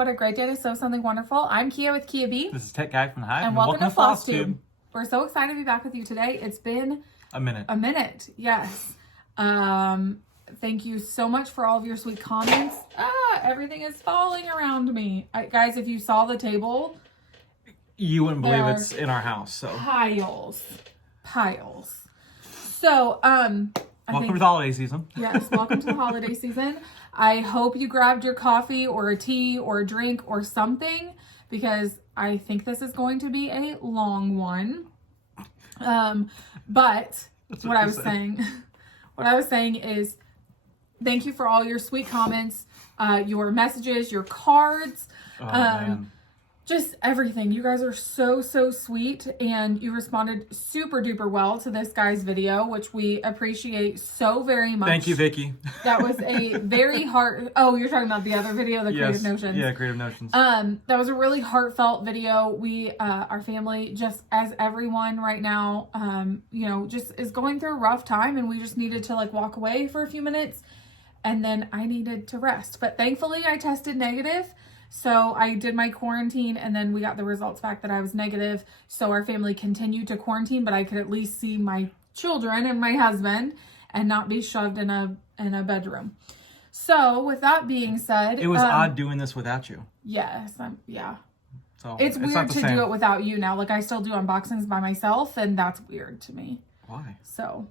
what a great day to sew something wonderful. I'm Kia with Kia B. This is Tech Guy from the Hive. And welcome to Flosstube. We're so excited to be back with you today. It's been a minute. Yes. Thank you so much for all of your sweet comments. Everything is falling around me. Guys, if you saw the table, you wouldn't believe it's in our house. So piles. So, welcome to the holiday season. Yes, welcome to the holiday season. I hope you grabbed your coffee or a tea or a drink or something, because I think this is going to be a long one. But what I was saying is thank you for all your sweet comments, your messages, your cards, just everything. You guys are so sweet, and you responded super duper well to this guy's video, which we appreciate so very much. Thank you, Vicky. That was a very oh, you're talking about the other video, the Creative Notions. Yeah, Creative Notions. That was a really heartfelt video. We, our family, just as everyone right now, you know, just is going through a rough time, and we just needed to like walk away for a few minutes, and then I needed to rest. But thankfully I tested negative. So I did my quarantine, and then we got the results back that I was negative. So our family continued to quarantine, but I could at least see my children and my husband and not be shoved in a bedroom. So with that being said, it was odd doing this without you. Yes. Yeah. So it's weird to do it without you now. Like, I still do unboxings by myself, and that's weird to me. Why? So,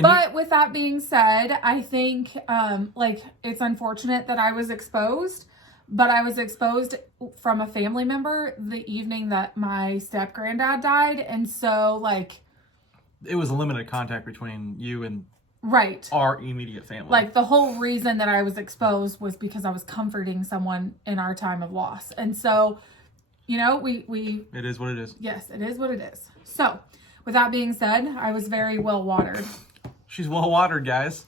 but with that being said, I think, like, it's unfortunate that I was exposed. But I was exposed from a family member the evening that my step-granddad died. And so, like, it was a limited contact between you and our immediate family. Like, the whole reason that I was exposed was because I was comforting someone in our time of loss. And so, you know, we it is what it is. Yes, it is what it is. So, with that being said, I was very well watered. She's well watered, guys.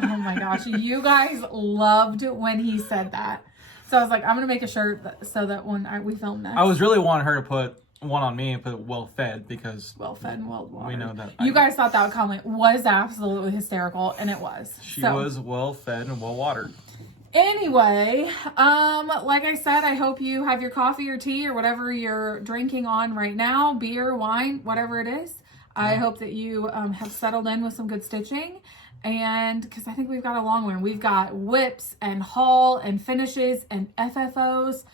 Oh my gosh. You guys loved when he said that. So I was like, I'm going to make a shirt so that when we film next. I was really wanting her to put one on me and put it well fed, because well fed and well watered. We know that. You guys thought that comment was absolutely hysterical, and it was. She was well fed and well watered. Anyway, like I said, I hope you have your coffee or tea or whatever you're drinking on right now, beer, wine, whatever it is. Yeah. I hope that you have settled in with some good stitching. And because I think we've got a long one. We've got whips and haul and finishes and FFOs.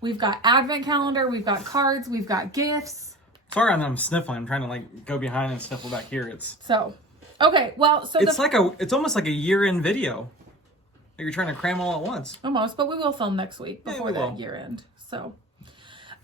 We've got advent calendar. We've got cards. We've got gifts. Sorry, I'm sniffling. I'm trying to like go behind and sniffle back here. Okay. Well, so it's almost like a year-end video. Like you're trying to cram all at once. Almost, but we will film next week before that year end. So,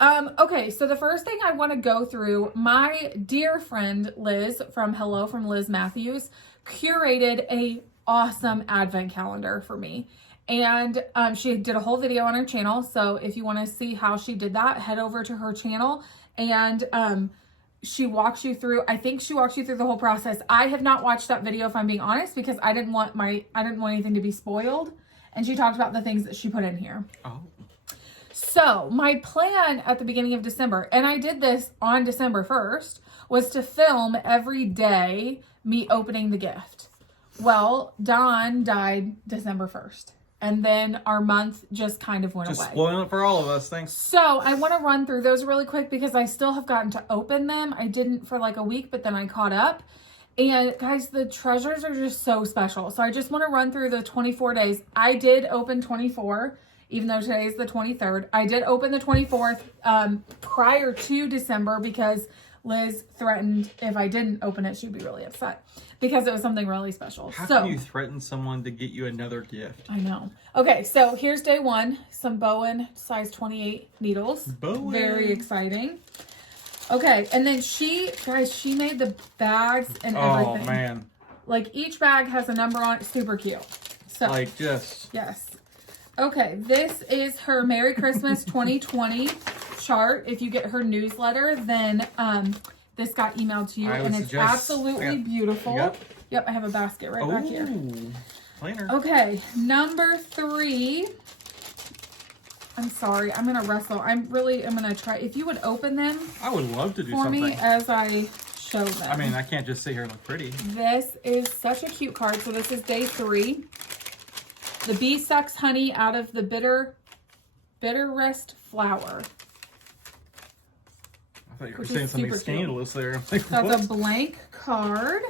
okay. So the first thing I want to go through, my dear friend Liz from Liz Matthews curated a awesome advent calendar for me, and she did a whole video on her channel. So if you want to see how she did that, head over to her channel, and she walks you through. I think she walks you through the whole process. I have not watched that video, if I'm being honest, because I didn't want anything to be spoiled, and she talked about the things that she put in here. Oh. So my plan at the beginning of December, and I did this on December 1st, was to film every day me opening the gift. Well, Don died December 1st. And then our month just kind of went away. Just spoiling it for all of us. Thanks. So I want to run through those really quick because I still have gotten to open them. I didn't for like a week, but then I caught up. And guys, the treasures are just so special. So I just want to run through the 24 days. I did open 24, even though today is the 23rd. I did open the 24th prior to December because Liz threatened if I didn't open it, she'd be really upset because it was something really special. How can you threaten someone to get you another gift? I know. Okay, so here's day one. Some Bowen size 28 needles. Bowen. Very exciting. Okay, and then she made the bags and everything. Oh, man. Like, each bag has a number on it. Super cute. So, like, just... Yes. Okay, this is her Merry Christmas 2020 chart. If you get her newsletter, then this got emailed to you, and it's absolutely beautiful. Yep, I have a basket right back here. Planner. Okay, number 3. I'm sorry, I'm gonna wrestle. I'm gonna try. If you would open them, I would love to do for something me as I show them. I mean, I can't just sit here and look pretty. This is such a cute card. So this is day 3. The bee sucks honey out of the bitter Bitterest Flower. I thought you were saying something scandalous there. Like, that's a blank card.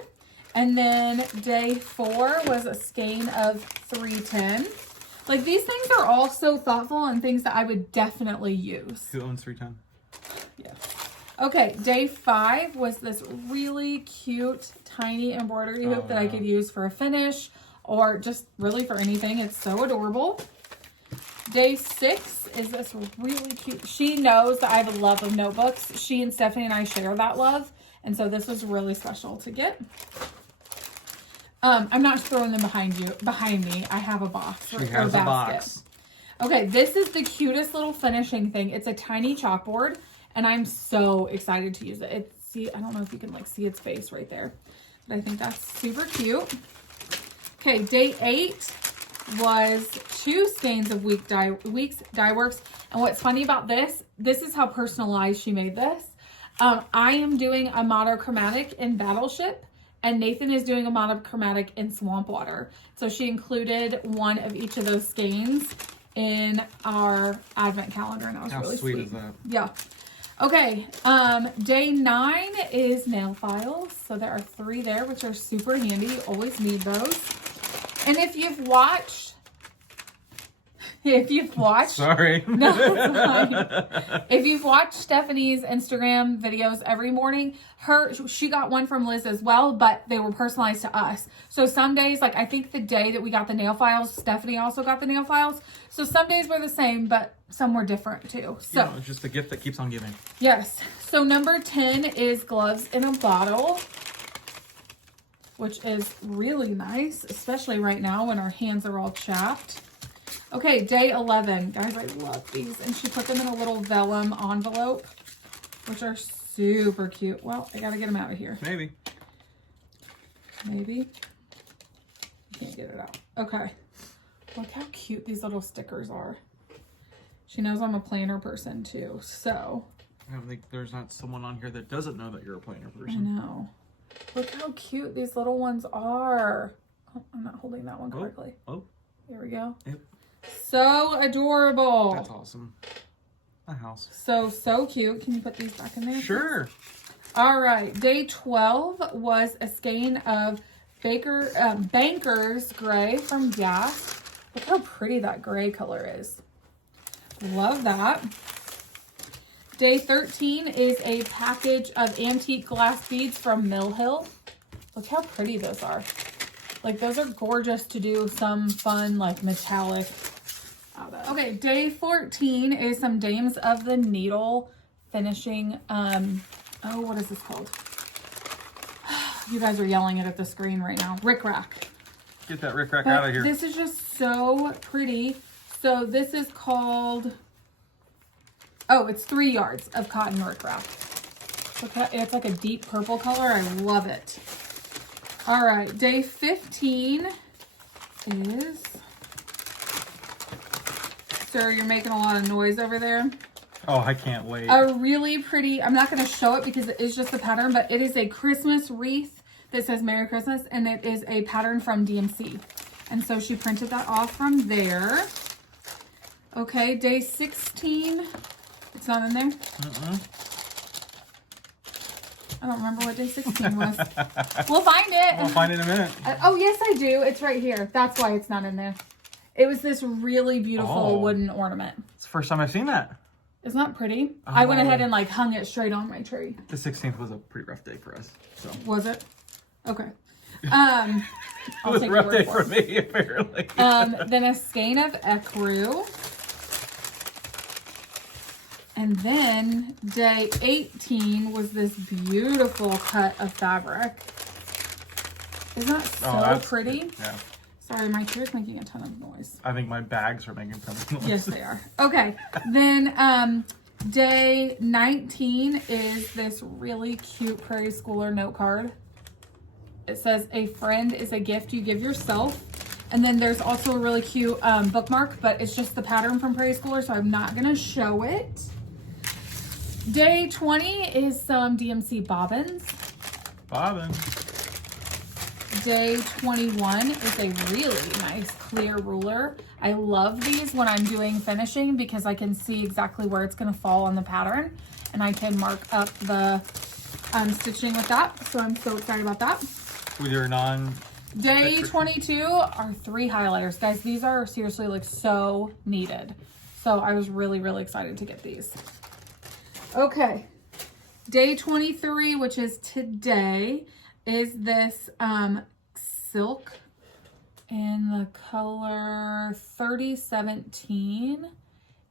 And then day 4 was a skein of 310. Like, these things are all so thoughtful and things that I would definitely use. Who owns 310? Yeah. Okay, day 5 was this really cute, tiny embroidery hoop that I could use for a finish or just really for anything. It's so adorable. Day 6 is this really cute. She knows that I have a love of notebooks. She and Stephanie and I share that love. And so this was really special to get. I'm not throwing them behind me. I have a box. She has a box. Okay, this is the cutest little finishing thing. It's a tiny chalkboard, and I'm so excited to use it. I don't know if you can like see its face right there, but I think that's super cute. Okay, day 8 was 2 skeins of Weeks Dye Works. And what's funny about this is how personalized she made this. I am doing a monochromatic in Battleship, and Nathan is doing a monochromatic in Swamp Water. So she included one of each of those skeins in our advent calendar, and that was really sweet. How sweet is that? Yeah. Okay, day 9 is nail files. So there are 3 there, which are super handy. You always need those. And if you've watched, sorry. No, it's fine. If you've watched Stephanie's Instagram videos every morning, she got one from Liz as well, but they were personalized to us. So some days, like I think the day that we got the nail files, Stephanie also got the nail files. So some days were the same, but some were different too. So it's just the gift that keeps on giving. Yes. So number 10 is gloves in a bottle, which is really nice, especially right now when our hands are all chapped. Okay, day 11. Guys, I love these. And she put them in a little vellum envelope, which are super cute. Well, I got to get them out of here. Maybe. Can't get it out. Okay. Look how cute these little stickers are. She knows I'm a planner person too, so. I don't think there's not someone on here that doesn't know that you're a planner person. I know. Look how cute these little ones are. Oh, I'm not holding that one correctly. Oh. Here we go. Yep. So adorable. That's awesome. A house. So cute. Can you put these back in there? Sure. Please? All right. Day 12 was a skein of Banker's Gray from Gas. Look how pretty that gray color is. Love that. Day 13 is a package of antique glass beads from Mill Hill. Look how pretty those are. Like, those are gorgeous to do some fun, like, metallic out of. Okay, day 14 is some Dames of the Needle finishing, what is this called? You guys are yelling it at the screen right now. Rickrack. Get that rickrack out of here. This is just so pretty. So this is called, it's 3 yards of cotton rickrack. Look at, it's like a deep purple color. I love it. All right, day 15 is, sir, you're making a lot of noise over there. Oh, I can't wait. A really pretty, I'm not going to show it because it is just a pattern, but it is a Christmas wreath that says Merry Christmas, and it is a pattern from DMC. And so she printed that off from there. Okay, day 16. It's not in there? I don't remember what day 16 was. We'll find it. We'll find it in a minute. Oh, yes, I do. It's right here. That's why it's not in there. It was this really beautiful wooden ornament. It's the first time I've seen that. Isn't that pretty? Oh. I went ahead and like hung it straight on my tree. The 16th was a pretty rough day for us. So was it? Okay. It was a rough day for me, apparently. Then a skein of ecru. And then day 18 was this beautiful cut of fabric. Isn't that so pretty? Yeah. Sorry, my chair's making a ton of noise. I think my bags are making a ton of noise. Yes, they are. Okay. Then day 19 is this really cute Prairie Schooler note card. It says, a friend is a gift you give yourself. And then there's also a really cute bookmark, but it's just the pattern from Prairie Schooler, so I'm not going to show it. Day 20 is some DMC bobbins. Bobbins. Day 21 is a really nice clear ruler. I love these when I'm doing finishing because I can see exactly where it's going to fall on the pattern, and I can mark up the stitching with that. So I'm so excited about that. With your Day 22 are 3 highlighters. Guys, these are seriously like so needed. So I was really, really excited to get these. Okay. Day 23, which is today, is this silk in the color 3017.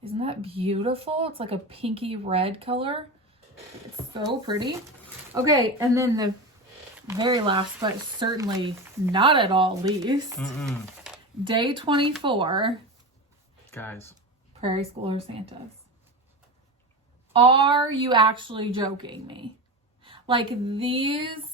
Isn't that beautiful? It's like a pinky red color. It's so pretty. Okay, and then the very last, but certainly not at all least, Day 24. Guys. Prairie Schooler Santas. Are you actually joking me? Like, these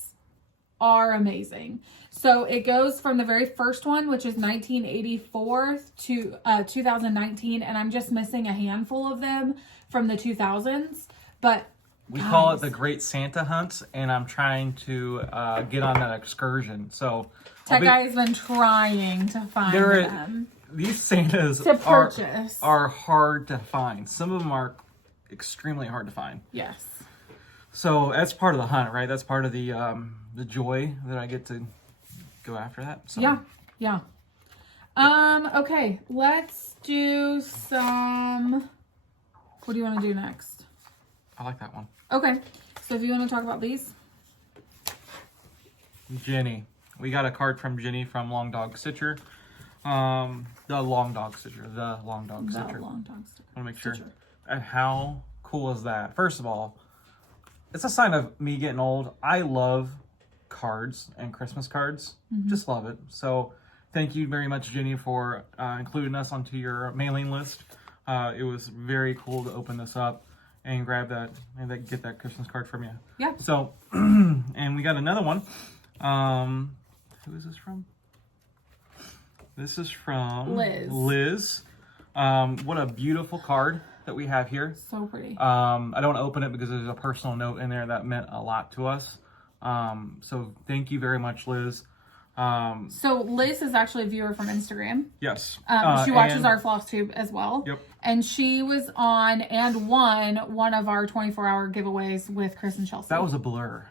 are amazing. So it goes from the very first one, which is 1984 to 2019, and I'm just missing a handful of them from the 2000s. But we call it the Great Santa Hunt, and I'm trying to get on that excursion. So Tech Guy has been trying to find them. These Santas to purchase are hard to find. Some of them are extremely hard to find. Yes. So that's part of the hunt, right? That's part of the joy that I get to go after that. So. Yeah. Okay, let's do some. What do you want to do next? I like that one. Okay, so if you want to talk about these. Jenny. We got a card from Jenny from Long Dog Stitcher. The Long Dog Stitcher. I want to make sure. And how cool is that? First of all, it's a sign of me getting old. I love cards and Christmas cards. Just love it. So thank you very much, Jenny, for including us onto your mailing list. It was very cool to open this up and grab that and get that Christmas card from you. Yeah. So, and we got another one. Who is this from? This is from Liz. What a beautiful card that we have here. So pretty. I don't want to open it because there's a personal note in there that meant a lot to us. So thank you very much, Liz. So Liz is actually a viewer from Instagram. Yes. She watches our Flosstube as well. Yep. And she was on and won one of our 24-hour giveaways with Chris and Chelsea. That was a blur.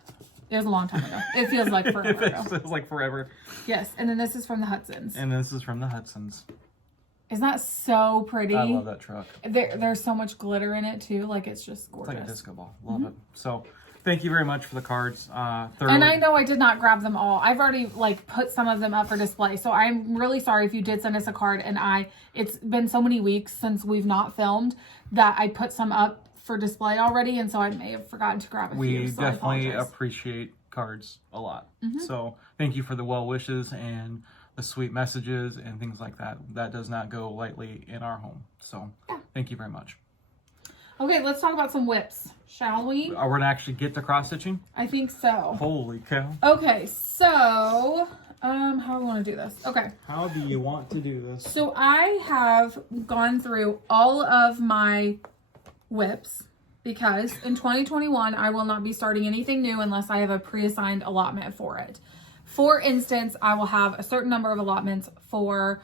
It was a long time ago. It feels like forever ago. It feels like forever. Yes. And then this is from the Hudsons. Isn't that so pretty? I love that truck. There's so much glitter in it too. Like, it's just gorgeous. It's like a disco ball. Love it. So thank you very much for the cards. And I know I did not grab them all. I've already put some of them up for display. So I'm really sorry if you did send us a card and it's been so many weeks since we've not filmed that I put some up for display already. And so I may have forgotten to grab a few. We definitely appreciate cards a lot. So thank you for the well wishes and the sweet messages and things like that. That does not go lightly in our home. So thank you very much. Okay, let's talk about some whips, shall we? Are we going to actually get to cross stitching? I think so. Holy cow. Okay, so how do we want to do this? Okay. How do you want to do this? So I have gone through all of my whips because in 2021 I will not be starting anything new unless I have a pre-assigned allotment for it. For instance, I will have a certain number of allotments for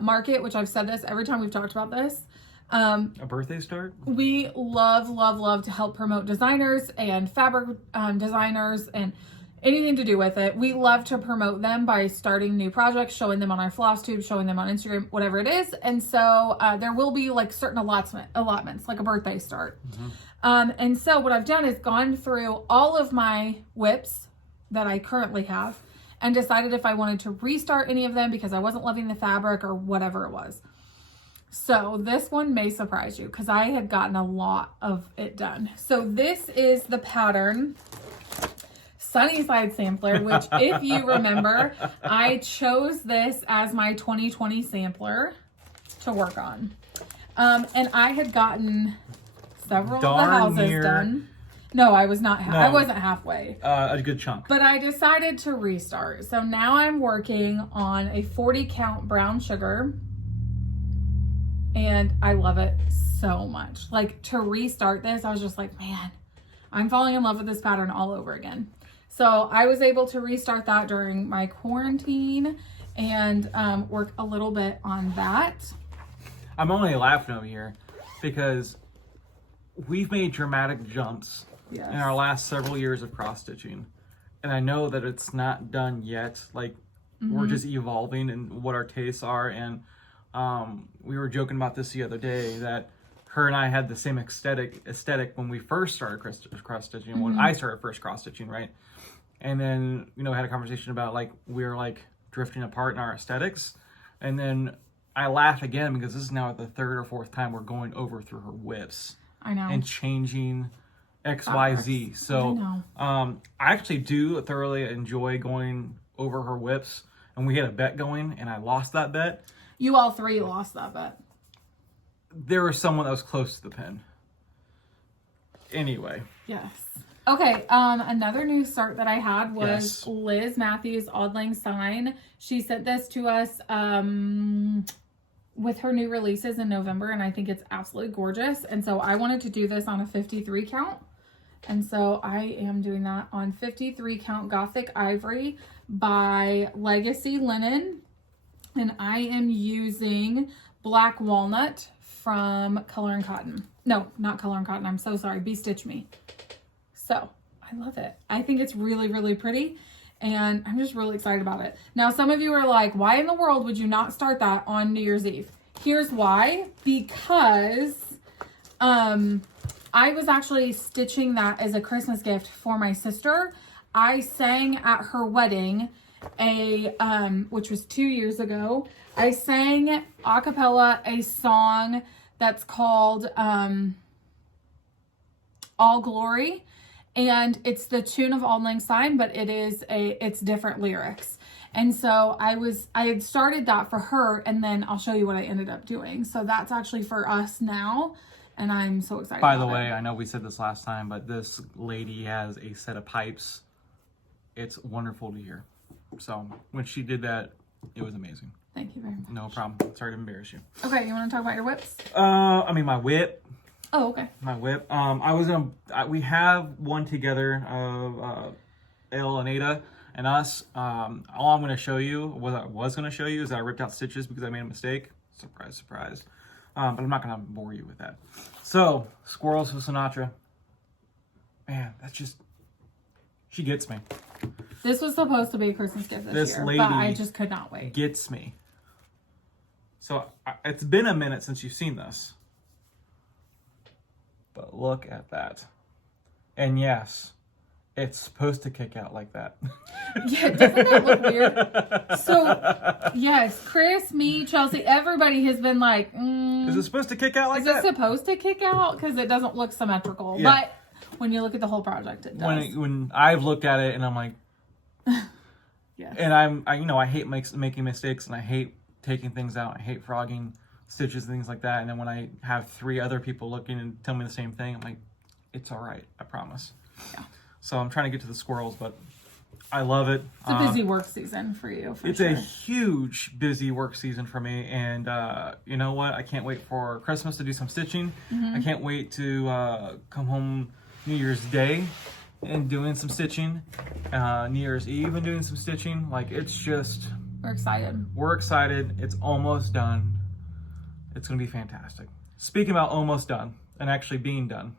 market, which I've said this every time we've talked about this. A birthday start? We love to help promote designers and fabric designers and anything to do with it. We love to promote them by starting new projects, showing them on our Flosstube, showing them on Instagram, whatever it is. And so there will be certain allotments, like a birthday start. And so what I've done is gone through all of my whips that I currently have and decided if I wanted to restart any of them because I wasn't loving the fabric or whatever it was. So this one may surprise you because I had gotten a lot of it done. So this is the pattern Sunnyside Sampler, which if you remember, I chose this as my 2020 sampler to work on. And I had gotten several of the houses done. No, I was not. I wasn't halfway. A good chunk. But I decided to restart. So now I'm working on a 40 count brown sugar. And I love it so much. To restart this, I was just like, man, I'm falling in love with this pattern all over again. So I was able to restart that during my quarantine and work a little bit on that. I'm only laughing over here because we've made dramatic jumps in our last several years of cross stitching. And I know that it's not done yet. Like, we're just evolving in what our tastes are. And we were joking about this the other day that her and I had the same aesthetic when we first started cross stitching, when I started first cross stitching, right? And then, you know, had a conversation about like, we were like drifting apart in our aesthetics. And then I laugh again because this is now the third or fourth time we're going over through her whips. I know. And changing XYZ. So I actually do thoroughly enjoy going over her whips. And we had a bet going and I lost that bet. You all three lost that bet. There was someone that was close to the pin. Anyway. Yes. Okay, another new start that I had was Liz Matthews' Auld Lang Syne. She sent this to us with her new releases in November, and I think it's absolutely gorgeous. And so I wanted to do this on a 53 count. And so I am doing that on 53 count Gothic Ivory by Legacy Linen. And I am using Black Walnut from Color and Cotton. No, not Color and Cotton. I'm so sorry. Be Stitch Me. So I love it. I think it's really, really pretty. And I'm just really excited about it. Now, some of you are like, why in the world would you not start that on New Year's Eve? Here's why. Because I was actually stitching that as a Christmas gift for my sister. I sang at her wedding, which was 2 years ago. I sang a cappella a song that's called All Glory. And it's the tune of Auld Lang Syne, but it's different lyrics. And so I had started that for her, and then I'll show you what I ended up doing. So that's actually for us now, and I'm so excited. By the way, I know we said this last time, but this lady has a set of pipes. It's wonderful to hear. So when she did that, it was amazing. Thank you very much. No problem. Sorry to embarrass you. Okay, you want to talk about your whips? I mean, my whip. Oh, okay. My whip. We have one together of Elle and Ada and us. All I'm going to show you, what I was going to show you, is that I ripped out stitches because I made a mistake. Surprise, surprise. But I'm not going to bore you with that. So, Squirrels with Sinatra. Man, that's just, she gets me. This was supposed to be a Christmas gift this year, lady but I just could not wait. Gets me. So, it's been a minute since you've seen this. But look at that. And yes, it's supposed to kick out like that. Yeah, doesn't that look weird? So, yes, Chris, me, Chelsea, everybody has been like, is it supposed to kick out like that? Is it supposed to kick out? Because it doesn't look symmetrical. Yeah. But when you look at the whole project, it does. When I've looked at it and I'm like, yes. And I hate making mistakes, and I hate taking things out. I hate frogging stitches and things like that. And then when I have 3 other people looking and tell me the same thing, I'm like, it's all right, I promise. Yeah. So I'm trying to get to the squirrels, but I love it. It's a busy work season for you. It's a huge busy work season for me, and you know what? I can't wait for Christmas to do some stitching. I can't wait to come home New Year's Day and doing some stitching. New Year's Eve and doing some stitching. Like, it's just, we're excited. We're excited. It's almost done. It's going to be fantastic. Speaking about almost done and actually being done,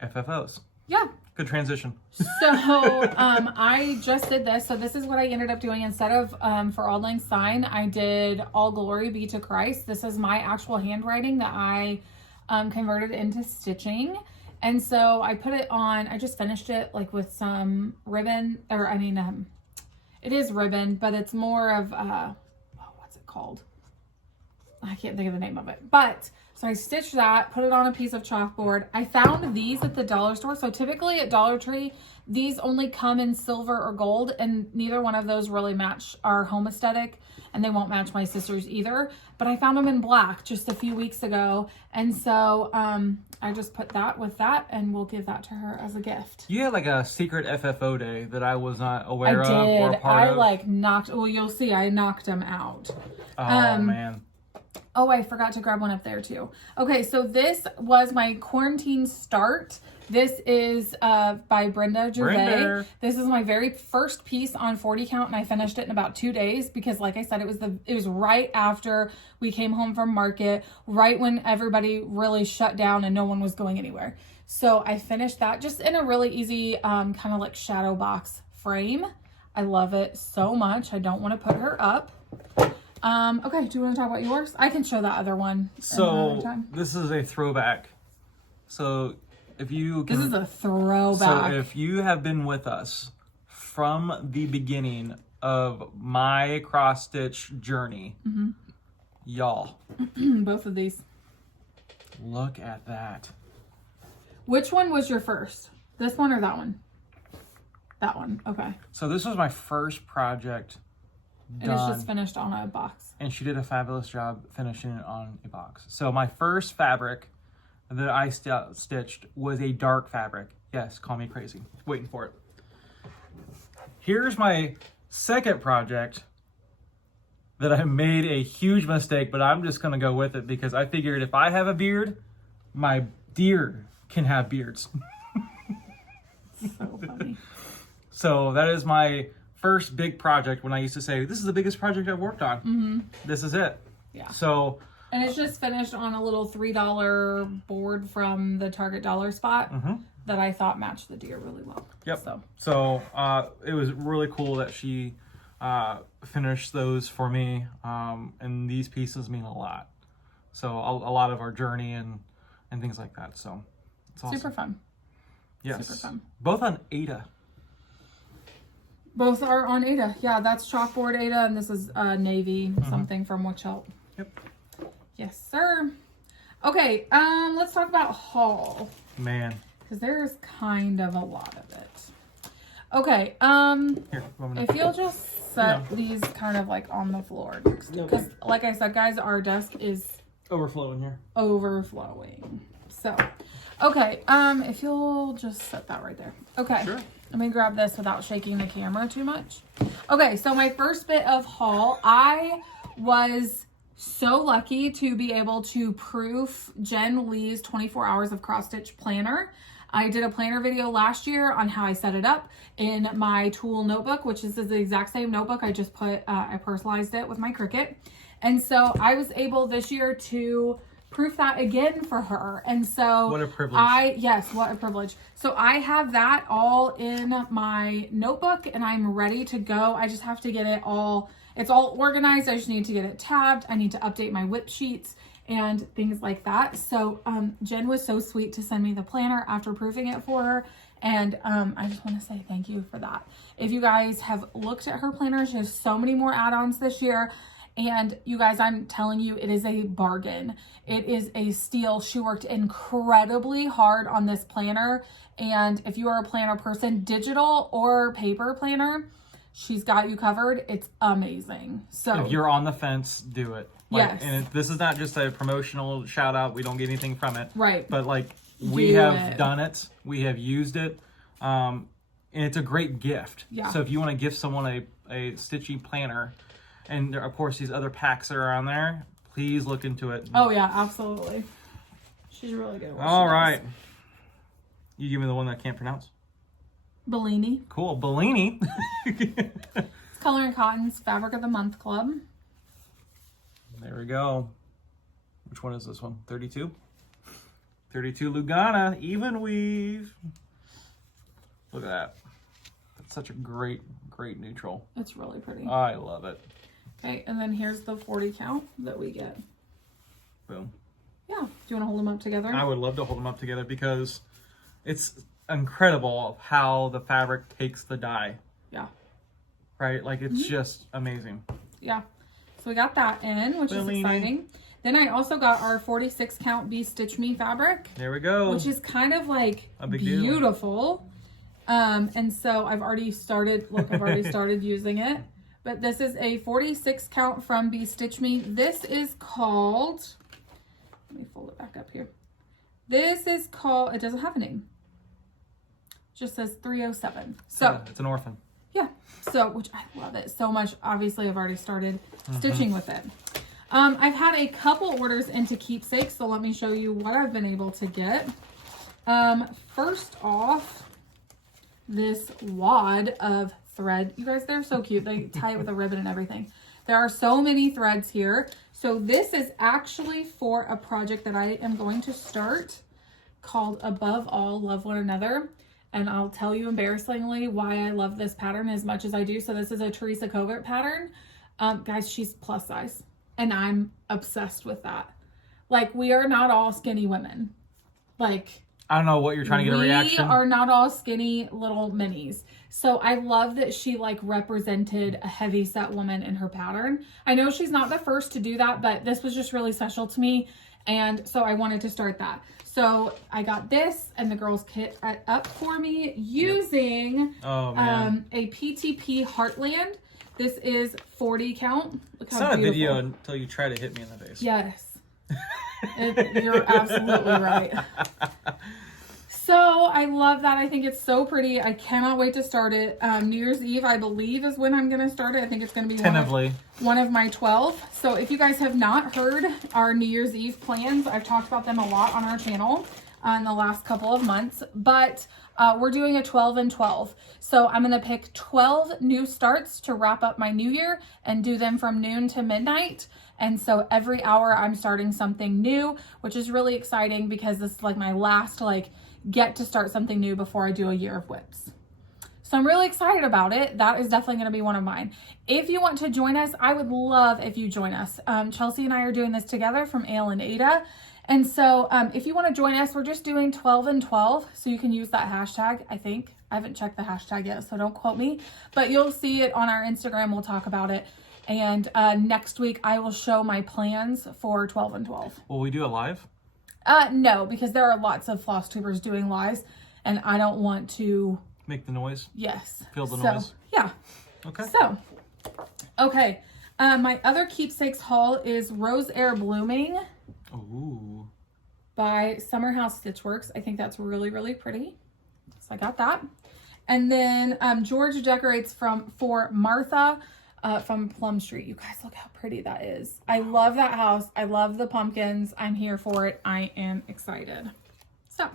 FFOs. Yeah. Good transition. So I just did this. So this is what I ended up doing. Instead of for Auld Lang Syne, I did All Glory Be to Christ. This is my actual handwriting that I converted into stitching. And so I put it on, I just finished it like with some ribbon, or I mean, it is ribbon, but it's more of, what's it called? I can't think of the name of it. But, so I stitched that, put it on a piece of chalkboard. I found these at the dollar store. So typically at Dollar Tree, these only come in silver or gold, and neither one of those really match our home aesthetic, and they won't match my sister's either. But I found them in black just a few weeks ago. And so I just put that with that, and we'll give that to her as a gift. You had like a secret FFO day that I was not aware of or part of. I knocked, well, you'll see, I knocked them out. Oh, man. Oh, I forgot to grab one up there too. Okay, so this was my quarantine start This is by Brenda Gervais. This is my very first piece on 40 count, and I finished it in about 2 days because, like I said, it was right after we came home from market, right when everybody really shut down and no one was going anywhere. So I finished that just in a really easy kind of like shadow box frame. I love it so much. I don't want to put her up. Okay, do you want to talk about yours? I can show that other one. So this is a throwback. So if you can, this is a throwback. So if you have been with us from the beginning of my cross stitch journey, y'all, both of these. Look at that. Which one was your first? This one or that one? That one. Okay. So this was my first project done. And it's just finished on a box. And she did a fabulous job finishing it on a box. So my first fabric that I stitched was a dark fabric. Yes, call me crazy. Waiting for it. Here's my second project that I made a huge mistake, but I'm just going to go with it because I figured if I have a beard, my deer can have beards. So funny. So that is my first big project when I used to say, this is the biggest project I've worked on. This is it. Yeah. So... And it's just finished on a little $3 board from the Target Dollar Spot that I thought matched the deer really well. Yep. So it was really cool that she finished those for me. And these pieces mean a lot. So a lot of our journey and things like that. So it's awesome. Super fun. Yes. Super fun. Both on Ada. Both are on Ada. Yeah, that's chalkboard Ada, and this is navy something from Witch Help. Yep. Yes, sir. Okay, let's talk about haul. Man. Because there's kind of a lot of it. Okay, Here, if you'll just set these kind of like on the floor. Because like I said, guys, our desk is overflowing here. Overflowing. So, okay, if you'll just set that right there. Okay. Sure. Let me grab this without shaking the camera too much. Okay, so my first bit of haul, I was so lucky to be able to proof Jen Lee's 24 hours of cross stitch planner. I did a planner video last year on how I set it up in my tool notebook, which is the exact same notebook. I just I personalized it with my Cricut. And so I was able this year to proof that again for her. And so what a privilege. Yes, what a privilege. So I have that all in my notebook and I'm ready to go. I just have to get it all, it's all organized. I just need to get it tabbed. I need to update my whip sheets and things like that. So Jen was so sweet to send me the planner after proofing it for her. And I just want to say thank you for that. If you guys have looked at her planner, she has so many more add-ons this year. And you guys, I'm telling you, it is a bargain. It is a steal. She worked incredibly hard on this planner. And if you are a planner person, digital or paper planner, she's got you covered. It's amazing. So if you're on the fence, do it. Like, yes. And this is not just a promotional shout out. We don't get anything from it. Right. But like we have done it. We have used it. And it's a great gift. Yeah. So if you want to gift someone a stitchy planner, and there, of course, these other packs that are on there, please look into it. Oh, yeah, absolutely. She's really good. All right. You give me the one that I can't pronounce. Bellini. Cool. Bellini. It's Color and Cotton's Fabric of the Month Club. There we go. Which one is this one? 32? 32 Lugana. Even weave. Look at that. That's such a great neutral. It's really pretty. I love it. Okay, and then here's the 40 count that we get. Boom. Yeah. Do you want to hold them up together? I would love to hold them up together because it's incredible how the fabric takes the dye. Yeah. Right? Like, it's just amazing. Yeah. So we got that in, which is exciting. Then I also got our 46 count Be Stitch Me fabric. There we go. Which is kind of like a big beautiful. Deal. And so I've already started using it. But this is a 46 count from Be Stitch Me. This is called, let me fold it back up here. This is called, it doesn't have a name. It just says 307. So yeah, it's an orphan. Yeah. So, which I love it so much. Obviously, I've already started stitching with it. I've had a couple orders into Keepsakes. So let me show you what I've been able to get. First off, this wad of thread. You guys, they're so cute. They tie it with a ribbon and everything. There are so many threads here. So this is actually for a project that I am going to start called Above All, Love One Another. And I'll tell you embarrassingly why I love this pattern as much as I do. So this is a Teresa Covert pattern. Guys, she's plus size and I'm obsessed with that. Like, we are not all skinny women. Like, I don't know what you're trying to get a reaction. We are not all skinny little minis. So I love that she like represented a heavy set woman in her pattern. I know she's not the first to do that, but this was just really special to me. And so I wanted to start that. So I got this and the girls kit up for me using a PTP Heartland. This is 40 count. Look how it's not beautiful. a video until you try to hit me in the face. Yes. You're absolutely right. So I love that. I think it's so pretty. I cannot wait to start it. New Year's Eve, I believe, is when I'm going to start it. I think it's going to be one of my 12. So if you guys have not heard our New Year's Eve plans, I've talked about them a lot on our channel in the last couple of months. But we're doing a 12 and 12. So I'm going to pick 12 new starts to wrap up my new year and do them from noon to midnight. And so every hour I'm starting something new, which is really exciting because this is like my last get to start something new before I do a year of whips. So I'm really excited about it. That is definitely going to be one of mine. If you want to join us, I would love if you join us. Chelsea and I are doing this together from Ale and Ada. And so if you want to join us, we're just doing 12 and 12. So you can use that hashtag, I think. I haven't checked the hashtag yet, so don't quote me. But you'll see it on our Instagram. We'll talk about it. And next week, I will show my plans for 12 and 12. Will we do it live? No, because there are lots of Flosstubers doing lives, and I don't want to... Make the noise? Yes. Feel the noise? Yeah. Okay. So, okay. My other Keepsakes haul is Rose Air Blooming. Ooh. By Summer House Stitchworks. I think that's really, really pretty. So I got that. And then George decorates for Martha from Plum Street. You guys, look how pretty that is. I love that house. I love the pumpkins. I'm here for it. I am excited. So,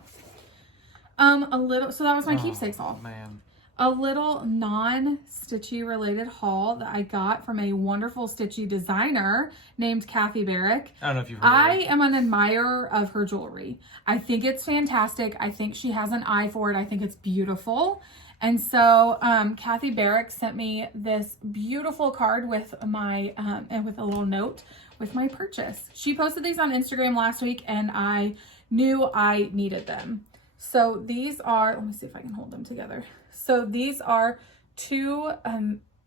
so that was my Keepsakes haul. Man. A little non-stitchy related haul that I got from a wonderful stitchy designer named Kathy Barrick. I don't know if you've heard of her. I am an admirer of her jewelry. I think it's fantastic. I think she has an eye for it. I think it's beautiful. And so Kathy Barrick sent me this beautiful card with my and with a little note with my purchase. She posted these on Instagram last week and I knew I needed them. So these are, let me see if I can hold them together. So these are two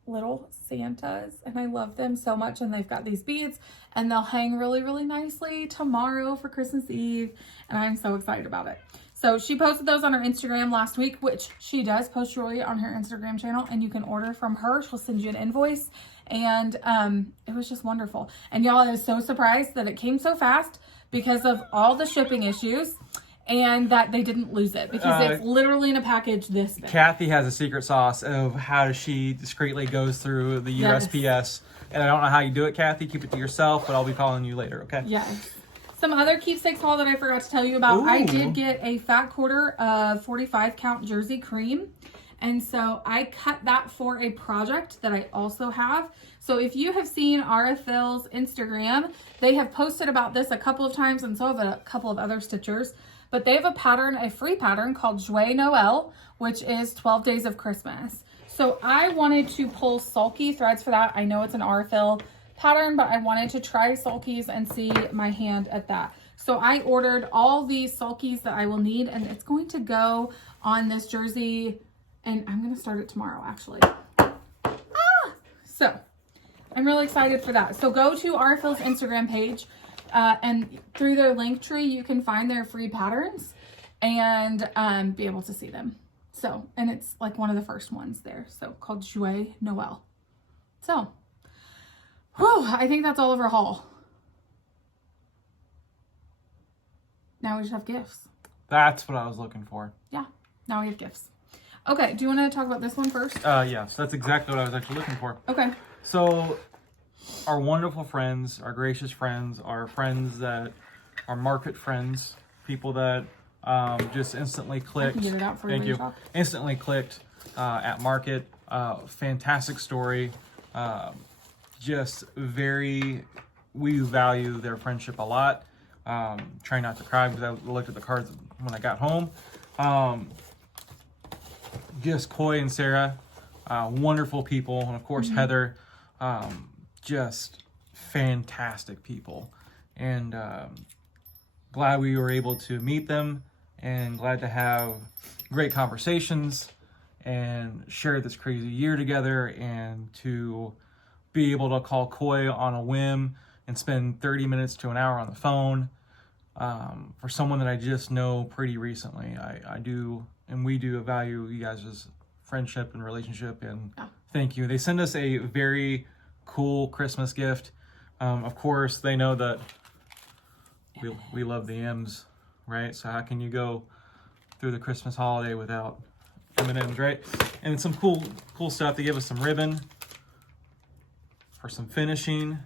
little Santas and I love them so much, and they've got these beads and they'll hang really, really nicely tomorrow for Christmas Eve, and I'm so excited about it. So she posted those on her Instagram last week, which she does post jewelry on her Instagram channel, and you can order from her. She'll send you an invoice, and it was just wonderful. And y'all, I was so surprised that it came so fast because of all the shipping issues, and that they didn't lose it because it's literally in a package this big. Kathy has a secret sauce of how she discreetly goes through the USPS. And I don't know how you do it, Kathy. Keep it to yourself, but I'll be calling you later, okay? Yes. Some other Keepsakes haul that I forgot to tell you about. Ooh. I did get a fat quarter of 45 count Jersey cream. And so I cut that for a project that I also have. So if you have seen Arafil's Instagram, they have posted about this a couple of times, and so have a couple of other stitchers. But they have a pattern, a free pattern called Jouer Noël, which is 12 Days of Christmas. So I wanted to pull sulky threads for that. I know it's an Arafil pattern, but I wanted to try sulkies and see my hand at that. So I ordered all these sulkies that I will need, and it's going to go on this jersey, and I'm going to start it tomorrow, actually. So I'm really excited for that. So go to Arafil's Instagram page, and through their link tree, you can find their free patterns and be able to see them. So, and it's like one of the first ones there. So called Jouer Noël. So, whew, I think that's all of our haul. Now we just have gifts. That's what I was looking for. Yeah, now we have gifts. Okay, do you want to talk about this one first? Yes, that's exactly what I was actually looking for. Okay. So, our wonderful friends, our gracious friends, our friends that are market friends, people that Just instantly clicked. I can get it out for Thank you. Talk. Instantly clicked at market. Fantastic story. Just very, we value their friendship a lot. Try not to cry because I looked at the cards when I got home. Just Coy and Sarah, wonderful people. And of course, Heather, just fantastic people. And glad we were able to meet them and glad to have great conversations and share this crazy year together and to be able to call Coy on a whim and spend 30 minutes to an hour on the phone for someone that I just know pretty recently. I do, and we do value you guys' friendship and relationship, and thank you. They send us a very cool Christmas gift. Of course, they know that we love the M's, right? So how can you go through the Christmas holiday without M&M's, right? And some cool stuff. They give us some ribbon for some finishing.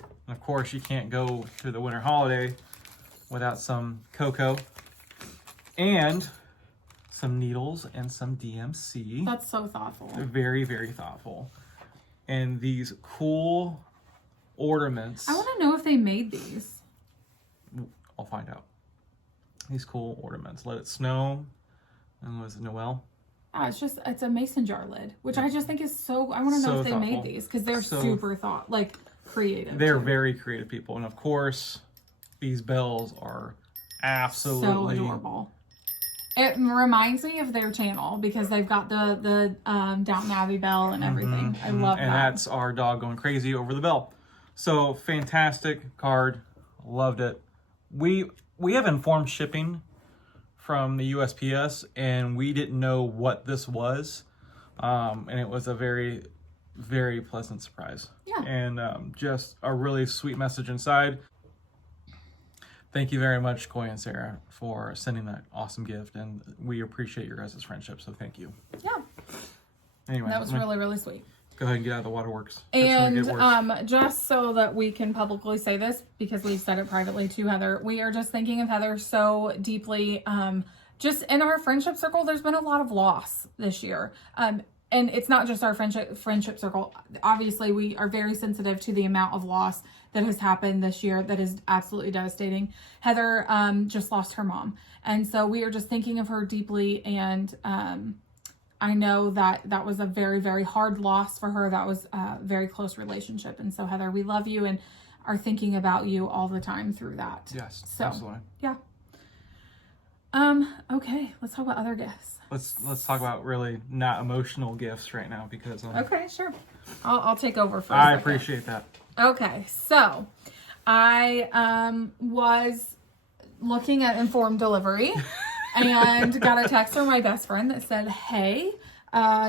And of course, you can't go to the winter holiday without some cocoa and some needles and some DMC. That's so thoughtful. They're very, very thoughtful. And these cool ornaments. I want to know if they made these. I'll find out. These cool ornaments. Let It Snow. And was it Noel? It's a mason jar lid, which I just think is so, I want to know if they made these because they're super creative. They're very creative people. And of course, these bells are absolutely so adorable. It reminds me of their channel because they've got the Downton Abbey bell and everything. I love that. And that's our dog going crazy over the bell. So fantastic card. Loved it. We have informed shipping from the USPS and we didn't know what this was. And it was a very, very pleasant surprise. Yeah. And just a really sweet message inside. Thank you very much, Coy and Sarah, for sending that awesome gift. And we appreciate your guys' friendship, so thank you. Yeah. Anyway. That was really, really sweet. Go ahead and get out of the waterworks. And just so that we can publicly say this, because we've said it privately to Heather, we are just thinking of Heather so deeply. Just in our friendship circle, there's been a lot of loss this year. And it's not just our friendship circle. Obviously, we are very sensitive to the amount of loss that has happened this year that is absolutely devastating. Heather just lost her mom. And so we are just thinking of her deeply. And I know that was a very, very hard loss for her. That was a very close relationship. And so, Heather, we love you and are thinking about you all the time through that. Yes, so, absolutely. Yeah. Okay, let's talk about other gifts. Let's talk about really not emotional gifts right now because okay, sure. I'll take over for a I second. appreciate that. Okay, so I was looking at informed delivery and got a text from my best friend that said, "Hey,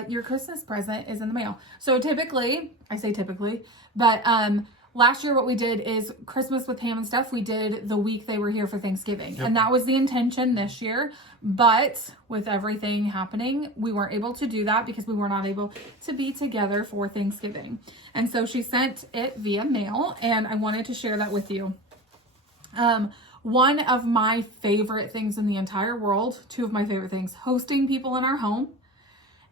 your Christmas present is in the mail." So typically, I say typically, but last year what we did is Christmas with Pam and Steph, we did the week they were here for Thanksgiving. Yep. And that was the intention this year. But with everything happening, we weren't able to do that because we were not able to be together for Thanksgiving. And so she sent it via mail, and I wanted to share that with you. One of my favorite things in the entire world, two of my favorite things, hosting people in our home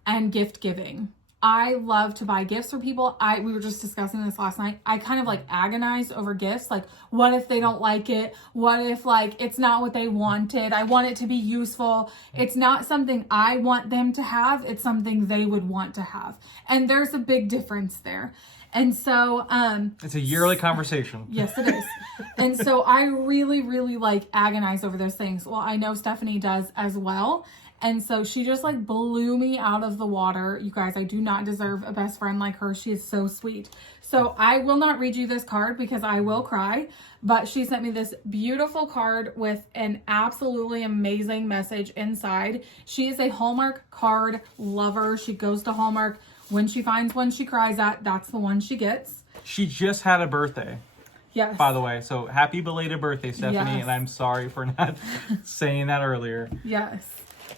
and gift giving. I love to buy gifts for people. We were just discussing this last night. I kind of agonize over gifts. What if they don't like it? What if it's not what they wanted? I want it to be useful. It's not something I want them to have. It's something they would want to have. And there's a big difference there. And so, it's a yearly conversation. Yes, it is. And so I really, really agonize over those things. Well, I know Stephanie does as well. And so she just blew me out of the water. You guys, I do not deserve a best friend like her. She is so sweet. So I will not read you this card because I will cry, but she sent me this beautiful card with an absolutely amazing message inside. She is a Hallmark card lover. She goes to Hallmark. When she finds one she cries at, that's the one she gets. She just had a birthday. Yes. By the way, so happy belated birthday, Stephanie. Yes. And I'm sorry for not saying that earlier. Yes.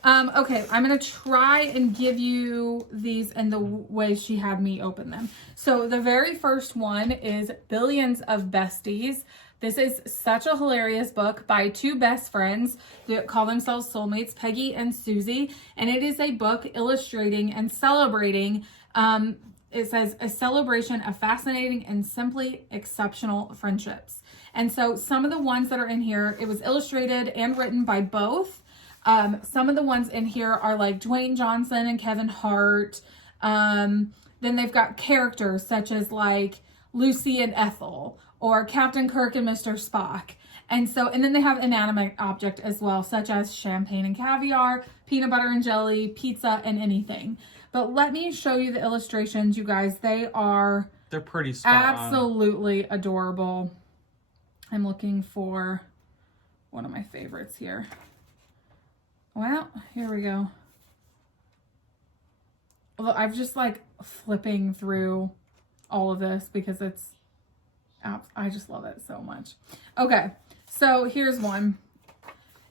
Okay, I'm going to try and give you these in the way she had me open them. So the very first one is Billions of Besties. This is such a hilarious book by two best friends that call themselves soulmates, Peggy and Susie. And it is a book illustrating and celebrating, it says, a celebration of fascinating and simply exceptional friendships. And so some of the ones that are in here, it was illustrated and written by both. Some of the ones in here are like Dwayne Johnson and Kevin Hart. Then they've got characters such as like Lucy and Ethel, or Captain Kirk and Mr. Spock. And then they have inanimate object as well, such as champagne and caviar, peanut butter and jelly, pizza, and anything. But let me show you the illustrations, you guys. They're pretty spot on. Absolutely adorable. I'm looking for one of my favorites here. Well, here we go. Well, I'm just like flipping through all of this because I just love it so much. Okay, so here's one.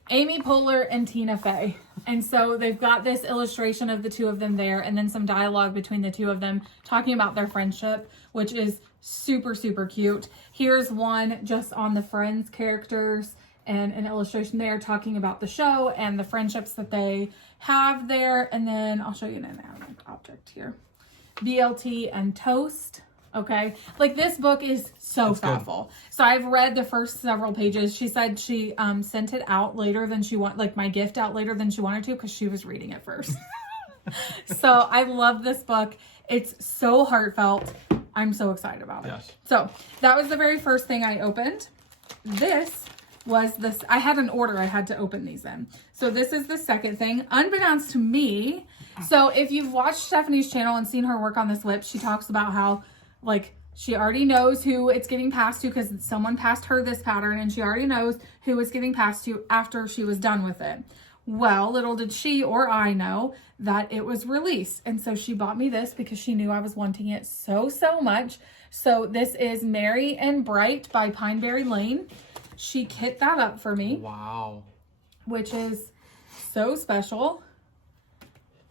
Amy Poehler and Tina Fey. And so they've got this illustration of the two of them there, and then some dialogue between the two of them talking about their friendship, which is super, super cute. Here's one just on the Friends characters and an illustration there talking about the show and the friendships that they have there. And then I'll show you an inanimate object here. BLT and Toast. Okay, like this book is so thoughtful. So I've read the first several pages. She said she sent it out later than she like my gift out later than she wanted to because she was reading it first. So I love this book. It's so heartfelt. I'm so excited about it. Yes. So that was the very first thing I opened. This was this. I had an order I had to open these in. So this is the second thing, unbeknownst to me. So if you've watched Stephanie's channel and seen her work on this whip, she talks about how like she already knows who it's getting passed to because someone passed her this pattern, and she already knows who it's getting passed to after she was done with it. Well, little did she or I know that it was released. And so she bought me this because she knew I was wanting it so, so much. So this is Merry and Bright by Pineberry Lane. She kit that up for me. Wow. Which is so special.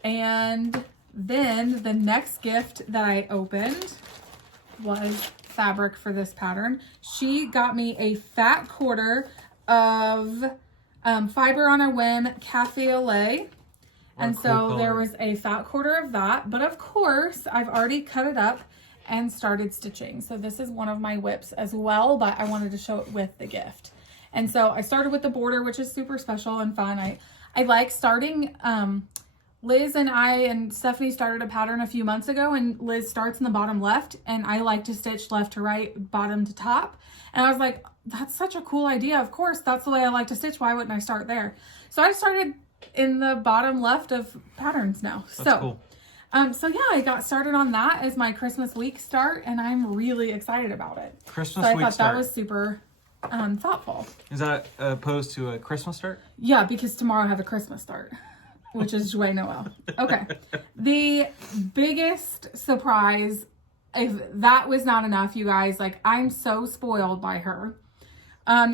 And then the next gift that I opened was fabric for this pattern. She got me a fat quarter of Fiber on a Whim Cafe au Lait. And so there was a fat quarter of that. But of course, I've already cut it up and started stitching. So this is one of my whips as well, but I wanted to show it with the gift. And so I started with the border, which is super special and fun. I like starting, Liz and I and Stephanie started a pattern a few months ago, and Liz starts in the bottom left, and I like to stitch left to right, bottom to top. And I was like, that's such a cool idea. Of course, that's the way I like to stitch. Why wouldn't I start there? So I started in the bottom left of patterns now. That's cool. So yeah, I got started on that as my Christmas week start, and I'm really excited about it. Christmas week week thought start. That was super thoughtful. Is that opposed to a Christmas start? Yeah, because tomorrow I have a Christmas start, which is Joie Noel. Okay. The biggest surprise, if that was not enough, you guys, like I'm so spoiled by her.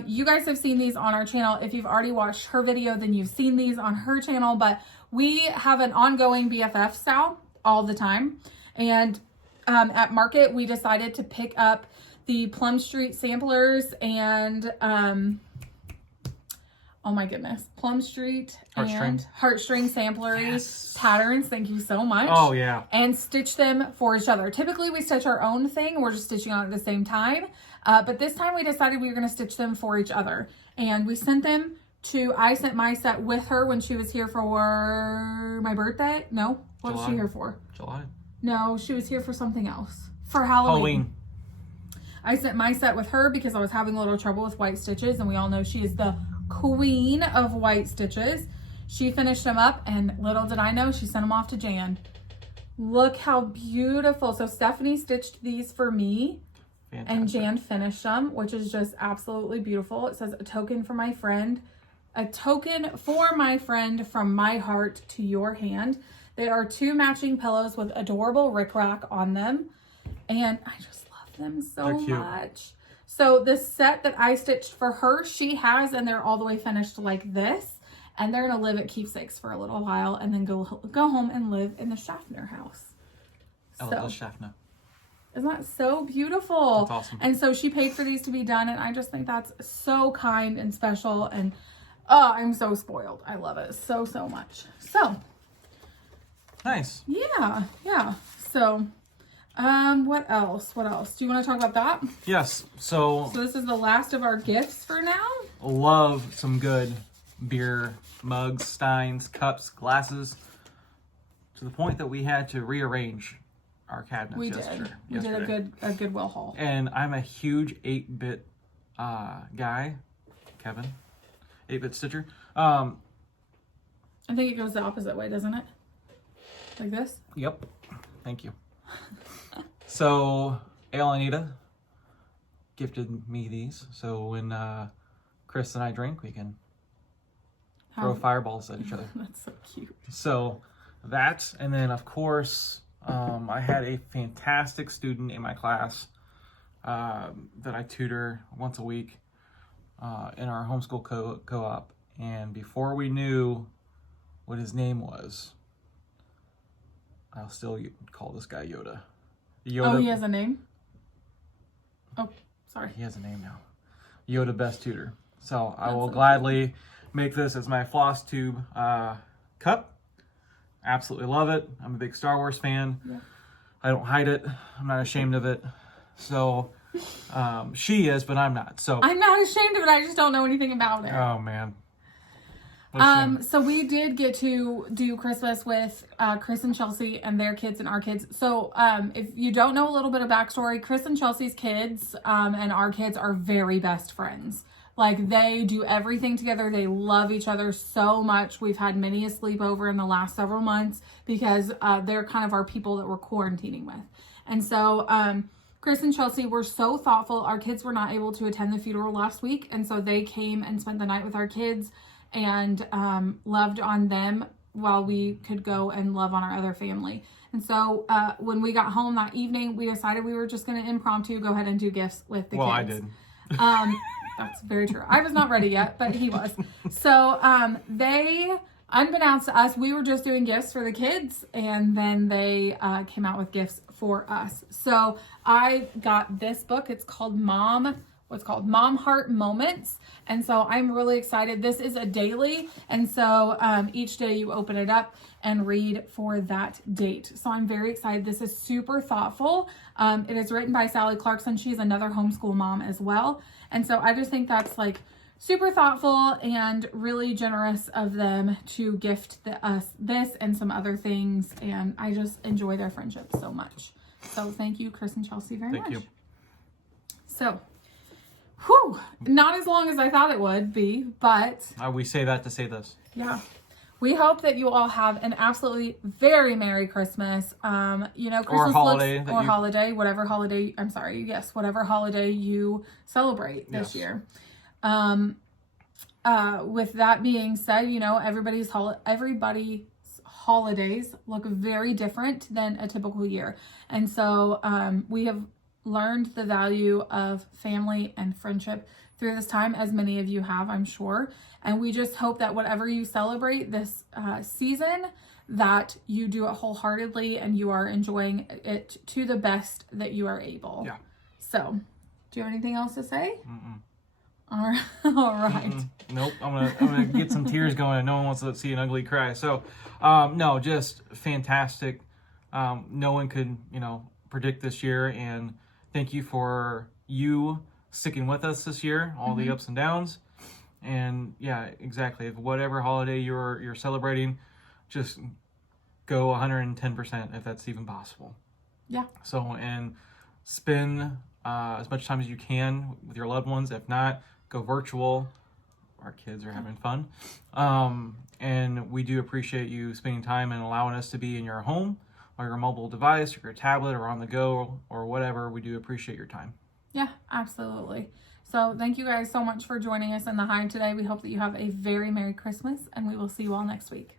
You guys have seen these on our channel. If you've already watched her video, then you've seen these on her channel, but we have an ongoing BFF style all the time. And at Market, we decided to pick up the Plum Street samplers and, oh my goodness, Plum Street and Heartstring samplers patterns. Thank you so much. Oh, yeah. And stitch them for each other. Typically, we stitch our own thing. We're just stitching on at the same time. But this time we decided we were going to stitch them for each other. And we sent them to, I sent my set with her when she was here for my birthday. No, what was she here for? July. No, she was here for something else. For Halloween. I sent my set with her because I was having a little trouble with white stitches, and we all know she is the queen of white stitches. She finished them up, and little did I know, she sent them off to Jan. Look how beautiful. So Stephanie stitched these for me. Fantastic. And Jan finished them, which is just absolutely beautiful. It says, a token for my friend. A token for my friend from my heart to your hand. They are 2 matching pillows with adorable rickrack on them. And I just love them so much. So the set that I stitched for her, she has, and they're all the way finished like this. and they're gonna live at Keepsakes for a little while, and then go home and live in the Schaffner house. I love the Schaffner. Isn't that so beautiful? That's awesome. And so she paid for these to be done, and I just think that's so kind and special, and oh, I'm so spoiled. I love it so much. So nice. Yeah. So what else? Do you want to talk about that? Yes. So this is the last of our gifts for now. Love some good beer mugs, steins, cups, glasses, to the point that we had to rearrange our cabinets yesterday. We did a Goodwill haul. And I'm a huge 8-bit guy, Kevin, 8-bit stitcher. I think it goes the opposite way, doesn't it? Like this? Yep. Thank you. So, Ale and Anita gifted me these. So when Chris and I drink, we can throw fireballs at each other. That's so cute. So that, and then of course, I had a fantastic student in my class that I tutor once a week in our homeschool co-op. And before we knew what his name was, I'll still call this guy Yoda. Oh, he has a name? Oh, sorry. He has a name now. Yoda Best Tutor. So I will gladly make this as my Flosstube cup. Absolutely love it. I'm a big Star Wars fan. Yeah. I don't hide it. I'm not ashamed of it. So she is, but I'm not. So I'm not ashamed of it. I just don't know anything about it. Oh man. So we did get to do Christmas with Chris and Chelsea and their kids and our kids. So if you don't know a little bit of backstory, Chris and Chelsea's kids and our kids are very best friends. Like, they do everything together. They love each other so much. We've had many a sleepover in the last several months because they're kind of our people that we're quarantining with. And so Chris and Chelsea were so thoughtful. Our kids were not able to attend the funeral last week. And so they came and spent the night with our kids and loved on them while we could go and love on our other family. And so when we got home that evening, we decided we were just going to impromptu go ahead and do gifts with the kids. Well, I did. That's very true. I was not ready yet, but he was. So they, unbeknownst to us, we were just doing gifts for the kids, and then they came out with gifts for us. So I got this book. It's called Mom Heart Moments. And so I'm really excited. This is a daily. And so each day you open it up and read for that date. So I'm very excited. This is super thoughtful. It is written by Sally Clarkson. She's another homeschool mom as well. And so I just think that's like super thoughtful and really generous of them to gift us this and some other things. And I just enjoy their friendship so much. So thank you, Chris and Chelsea, very much. Thank you. So, not as long as I thought it would be, but... we say that to say this. Yeah. We hope that you all have an absolutely very Merry Christmas. Christmas or holiday. Whatever holiday you celebrate this year. With that being said, everybody's holidays look very different than a typical year. And so we have learned the value of family and friendship through this time, as many of you have, I'm sure. And we just hope that whatever you celebrate this season, that you do it wholeheartedly and you are enjoying it to the best that you are able. Yeah. So, do you have anything else to say? Mm-mm. All right. Mm-mm. Nope. I'm gonna get some tears going. No one wants to see an ugly cry. So, no, just fantastic. No one could, predict this year, and thank you for you sticking with us this year, all the ups and downs. And yeah, exactly. If whatever holiday you're celebrating, just go 110% if that's even possible. Yeah. So, and spend as much time as you can with your loved ones. If not, go virtual. Our kids are having fun. And we do appreciate you spending time and allowing us to be in your home or your mobile device or your tablet or on the go or whatever. We do appreciate your time. Yeah, absolutely. So thank you guys so much for joining us in the Hive today. We hope that you have a very Merry Christmas, and we will see you all next week.